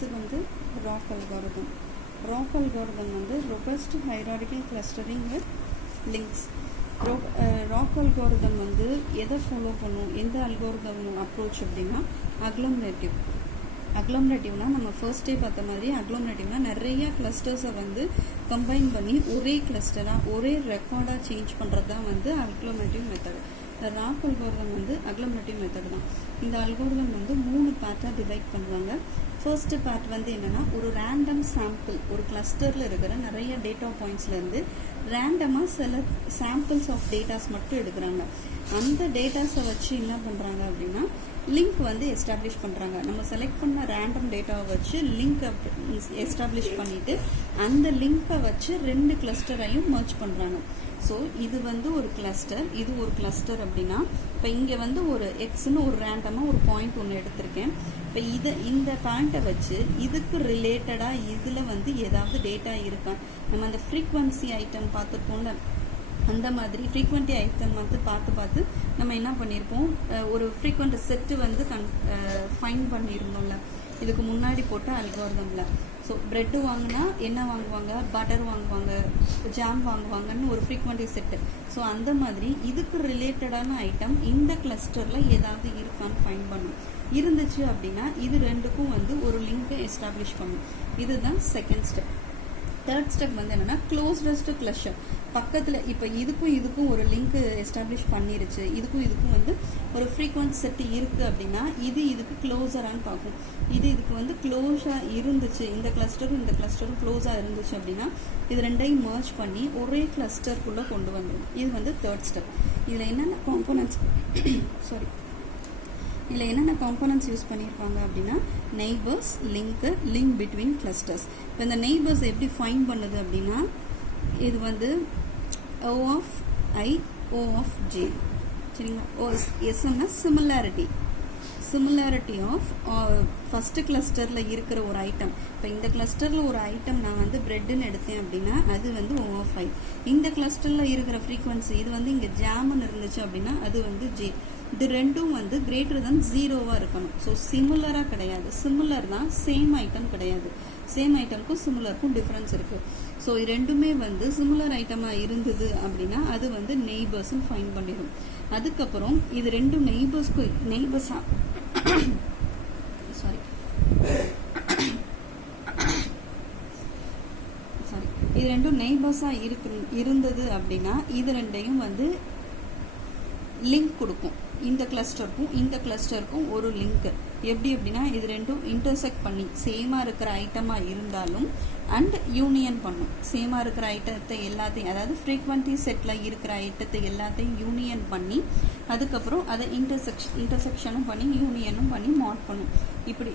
அடுத்து வந்து ROCK algorithm. ROCK algorithm வந்து robust hierarchical clustering with links. ROCK algorithm வந்து எதை ஃபாலோ பண்ணும், எந்த அல்காரிதம் அப்ரோச் அப்படின்னா அக்ளோமரேட்டிவ். அக்ளோமரேட்டிவ்னா நம்ம ஃபர்ஸ்டே பார்த்த மாதிரி அக்ளோமரேட்டிவ்னா நிறைய கிளஸ்டர்ஸை வந்து கம்பைன் பண்ணி ஒரே கிளஸ்டராக ஒரே ரெக்கார்டாக சேஞ்ச் பண்ணுறது தான் வந்து அக்ளோமரேட்டிவ் மெத்தட். இந்த ராக் அல்காரிதம் வந்து அக்ளோமரேட்டிவ் மெத்தட் தான். இந்த அல்காரிதம் வந்து 3 பார்ட்டாக டிவைட் பண்ணுவாங்க. ஃபர்ஸ்ட் பார்ட் வந்து என்னன்னா, ஒரு ரேண்டம் சாம்பிள், ஒரு கிளஸ்டரில் இருக்கிற நிறைய டேட்டா பாயிண்ட்ஸ்லேருந்து ரேண்டமாக சில சாம்பிள்ஸ் ஆஃப் டேட்டாஸ் மட்டும் எடுக்கிறாங்க. அந்த டேட்டாஸை வச்சு என்ன பண்ணுறாங்க அப்படின்னா லிங்க் வந்து எஸ்டாப்ளிஷ் பண்ணுறாங்க. நம்ம செலக்ட் பண்ண ரேண்டம் டேட்டாவை வச்சு லிங்க் எஸ்டாப்ளிஷ் பண்ணிவிட்டு அந்த லிங்கை வச்சு 2 கிளஸ்டரையும் மர்ஜ் பண்ணுறாங்க. ஸோ இது வந்து ஒரு கிளஸ்டர், இது ஒரு கிளஸ்டர் அப்படின்னா இப்போ இங்கே வந்து ஒரு எக்ஸ்னு ஒரு ரேண்டமாக ஒரு பாயிண்ட் ஒன்று எடுத்திருக்கேன். இப்போ இந்த பாயிண்ட்டை வச்சு இதுக்கு ரிலேட்டடாக இதில் வந்து ஏதாவது டேட்டா இருக்கா, நம்ம அந்த ஃப்ரீக்வன்சி ஐட்டம் பார்த்துருப்போம்ல, அந்த மாதிரி ஃப்ரீக்வெண்ட்டி ஐட்டம் வந்து பார்த்து நம்ம என்ன பண்ணியிருப்போம், ஒரு ஃப்ரீக்வெண்ட் செட்டு வந்து ஃபைன் பண்ணியிருந்தோம்ல இதுக்கு முன்னாடி போட்ட அல்காரிதம்ல. ஸோ ப்ரெட்டு வாங்கினா என்ன வாங்குவாங்க, பட்டர் வாங்குவாங்க, ஜாம் வாங்குவாங்கன்னு ஒரு ஃப்ரீக்வெண்ட்டி செட்டு. ஸோ அந்த மாதிரி இதுக்கு ரிலேட்டடான ஐட்டம் இந்த கிளஸ்டரில் ஏதாவது இருக்கான்னு ஃபைன் பண்ணும். இருந்துச்சு அப்படின்னா இது 2க்கும் வந்து ஒரு லிங்கை எஸ்டாப்ளிஷ் பண்ணும். இதுதான் செகண்ட் ஸ்டெப். தேர்ட் ஸ்டெப் வந்து என்னன்னா க்ளோஸ்டஸ்ட் கிளஸ்டர். பக்கத்தில் இப்போ இதுக்கும் ஒரு லிங்க் எஸ்டாப்ளிஷ் பண்ணிருச்சு, இதுக்கும் வந்து ஒரு ஃப்ரீக்வெண்ட் செட் இருக்குது அப்படின்னா இதுக்கு க்ளோஸரான்னு பார்க்கும். இதுக்கு வந்து க்ளோஸாக இருந்துச்சு, இந்த கிளஸ்டரும் க்ளோஸாக இருந்துச்சு அப்படின்னா இது 2ஐயும் மர்ஜ் பண்ணி ஒரே கிளஸ்டருக்குள்ளே கொண்டு வந்துடும். இது வந்து தேர்ட் ஸ்டெப். இதில் என்னென்ன காம்போனன்ட்ஸ் யூஸ் பண்ணியிருப்பாங்க அப்படின்னா நெய்பர்ஸ், லிங்க் பிட்வீன் கிளஸ்டர்ஸ். இப்போ இந்த நெய்பர்ஸ் எப்படி ஃபைன் பண்ணுது அப்படின்னா இது வந்து O of I, O of J, சரிங்களா. எஸ்ன்னா சிமிலாரிட்டி ஆஃப் ஃபஸ்ட்டு கிளஸ்டரில் இருக்கிற ஒரு ஐட்டம். இப்போ இந்த கிளஸ்டரில் ஒரு ஐட்டம் நான் வந்து ப்ரெட்டுன்னு எடுத்தேன் அப்படின்னா அது வந்து O of I. இந்த கிளஸ்டரில் இருக்கிற ஃப்ரீக்வன்சி இது வந்து இங்கே ஜாமுன்னு இருந்துச்சு அப்படின்னா அது வந்து J. இது 2ம் வந்து கிரேட்டர் தென் 0வா இருக்கணும். ஸோ சிமிலராக கிடையாது, சிமிலர் தான், சேம் ஐட்டம் கிடையாது. சேம் ஐட்டமுக்கும் சிமிலருக்கும் டிஃப்ரென்ஸ் இருக்குது. ஸோ இது 2மே வந்து சிமிலர் ஐட்டமாக இருந்தது அப்படின்னா அது வந்து நெய்பர்ஸ்ன்னு ஃபைன் பண்ணிடும். அதுக்கப்புறம் இது 2 நெய்பர்ஸாக இது 2 நெய்பர்ஸாக இருந்தது அப்படின்னா இது 2ஐயும் வந்து லிங்க் கொடுக்கும். இந்த கிளஸ்டருக்கும் ஒரு லிங்க். எப்படி அப்படின்னா இது 2ம் இன்டர்செக்ட் பண்ணி சேமாக இருக்கிற ஐட்டமாக இருந்தாலும் அண்ட் யூனியன் பண்ணும். சேமாக இருக்கிற ஐட்டத்தை எல்லாத்தையும், அதாவது ஃப்ரீக்வெண்ட்டி செட்டில் இருக்கிற ஐட்டத்தை எல்லாத்தையும் யூனியன் பண்ணி அதுக்கப்புறம் அதை இன்டர்செக்ஷனும் பண்ணி யூனியனும் பண்ணி மாட் பண்ணும். இப்படி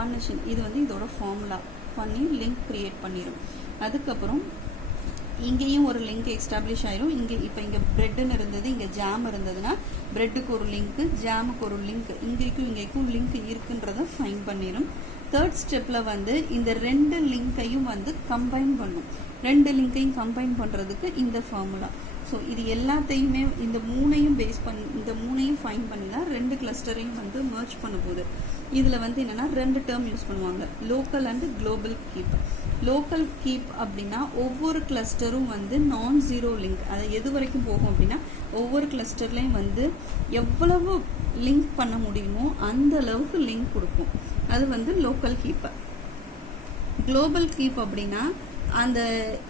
பண்ணுச்சு. இது வந்து இதோட ஃபார்முலா பண்ணி லிங்க் கிரியேட் பண்ணிடும். அதுக்கப்புறம் இங்கேயும் ஒரு லிங்க் எஸ்டாப்ளிஷ் ஆயிரும். இங்கே ப்ரெட்டுன்னு இருந்தது, இங்கே ஜாம் இருந்ததுன்னா ப்ரெட்டுக்கு ஒரு லிங்க்கு, ஜாமுக்கு ஒரு லிங்க், இங்கேக்கும் லிங்க் இருக்குன்றதை ஃபைன் பண்ணிடும். தேர்ட் ஸ்டெப்பில் வந்து இந்த 2 லிங்கையும் வந்து கம்பைன் பண்ணும். 2 லிங்கையும் கம்பைன் பண்ணுறதுக்கு இந்த ஃபார்முலா. ஸோ இது எல்லாத்தையுமே இந்த 3ஐயும் ஃபைன் பண்ணி தான் 2 கிளஸ்டரையும் வந்து மர்ஜ் பண்ண போகுது. இதில் வந்து என்னென்னா 2 டேர்ம் யூஸ் பண்ணுவாங்க, local and global keep. Local keep அப்படின்னா ஒவ்வொரு கிளஸ்டரும் வந்து நான்-0 லிங்க், அது எது வரைக்கும் போகும் அப்படின்னா ஒவ்வொரு கிளஸ்டர்லையும் வந்து எவ்வளவு லிங்க் பண்ண முடியுமோ அந்த அளவுக்கு லிங்க் கொடுக்கும். அது வந்து லோக்கல் கீப். குளோபல் கீப் அப்படின்னா அந்த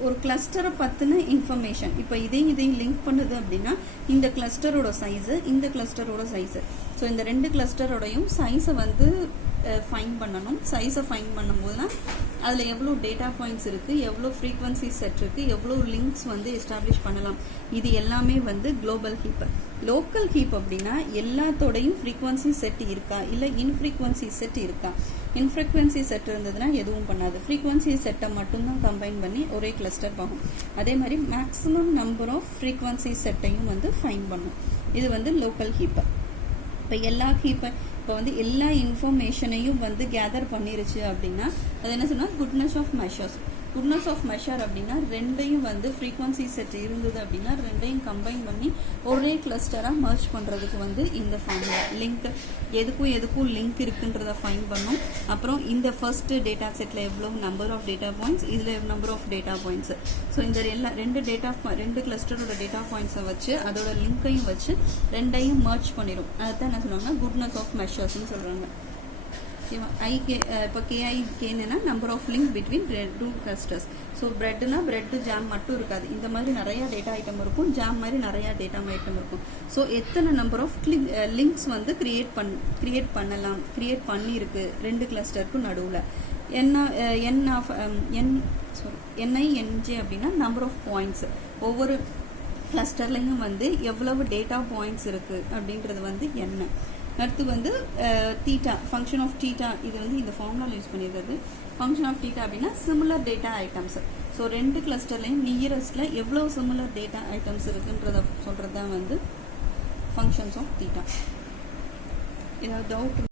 ஒரு கிளஸ்டரை பற்றின இன்ஃபர்மேஷன், இப்போ இதையும் லிங்க் பண்ணுது அப்படின்னா இந்த கிளஸ்டரோட சைஸு, இந்த கிளஸ்டரோட சைஸு. ஸோ இந்த 2 கிளஸ்டரோடையும் சைஸை வந்து ஃபைன் பண்ணணும். சைஸை ஃபைன் பண்ணும்போது தான் அதில் எவ்வளோ டேட்டா பாயிண்ட்ஸ் இருக்குது, எவ்வளோ ஃப்ரீக்வன்சி செட் இருக்குது, எவ்வளோ லிங்க்ஸ் வந்து எஸ்டாப்ளிஷ் பண்ணலாம், இது எல்லாமே வந்து குளோபல் ஹீப். லோக்கல் ஹீப் அப்படின்னா எல்லாத்தோடையும் ஃப்ரீக்வன்சி செட் இருக்கா, இல்லை இன்ஃப்ரீக்வன்சி செட் இருக்கா. இன்ஃப்ரீக்வன்சி செட் இருந்ததுன்னா எதுவும் பண்ணாது, ஃப்ரீக்வன்சி செட்டை மட்டும்தான் கம்பைன் பண்ணி ஒரே கிளஸ்டர் பார்க்கும். அதே மாதிரி மேக்ஸிமம் நம்பர் ஆஃப் ஃப்ரீக்வன்சி செட்டையும் வந்து ஃபைன் பண்ணும். இது வந்து லோக்கல் ஹீப். இப்போ வந்து எல்லா இன்ஃபர்மேஷனையும் வந்து கேதர் பண்ணிருச்சு அப்படின்னா அது என்ன சொன்னால் goodness of measures. Goodness of measure அப்படின்னா ரெண்டையும் வந்து ஃப்ரீக்வன்சி செட் இருந்தது அப்படின்னா ரெண்டையும் கம்பைன் பண்ணி ஒரே கிளஸ்டராக மர்ஜ் பண்ணுறதுக்கு வந்து இந்த ஃபார்முலா லிங்க் எதுக்கும் லிங்க் இருக்குன்றதை ஃபைன் பண்ணும். அப்புறம் இந்த ஃபர்ஸ்ட் டேட்டா செட்டில் எவ்வளோ நம்பர் ஆஃப் டேட்டா பாயிண்ட்ஸ், இதில் number of data points. So இந்த ரெண்டு கிளஸ்டரோட டேட்டா பாயிண்ட்ஸை வச்சு அதோட லிங்கையும் வச்சு ரெண்டையும் மர்ஜ் பண்ணிடும். அதுதான் என்ன சொல்லுவாங்க, குட்னஸ் ஆஃப் மெஷர்ஸ்ன்னு சொல்கிறாங்க. இப்போ கேஐகேன்னா number of link between two clusters. So பிரெட்னா பிரெட் ஜாம் மட்டும் இருக்காது, இந்த மாதிரி நிறையா டேட்டா ஐட்டம் இருக்கும், ஜாம் மாதிரி நிறையா டேட்டா ஐட்டம் இருக்கும். ஸோ எத்தனை நம்பர் ஆஃப் லிங்க்ஸ் வந்து கிரியேட் பண்ணியிருக்கு ரெண்டு கிளஸ்டருக்கும் நடுவில். என்ஐஎன்ஜே அப்படின்னா நம்பர் ஆஃப் பாயிண்ட்ஸ். ஒவ்வொரு கிளஸ்டர்லையும் வந்து எவ்வளவு டேட்டா பாயிண்ட்ஸ் இருக்குது அப்படின்றது வந்து என்ன. அடுத்து வந்து தீட்டா, ஃபங்க்ஷன் ஆஃப் தீட்டா, இது வந்து இந்த ஃபார்முலா யூஸ் பண்ணியிருக்கிறது. ஃபங்க்ஷன் ஆஃப் தீட்டா அப்படின்னா சிமிலர் டேட்டா ஐட்டம்ஸ். ஸோ ரெண்டு கிளஸ்டர்லையும் நியரஸ்டில் எவ்வளோ சிமிலர் டேட்டா ஐட்டம்ஸ் இருக்குன்றத சொல்கிறது தான் வந்து ஃபங்க்ஷன்ஸ் ஆஃப் தீட்டா. ஏதாவது டவுட்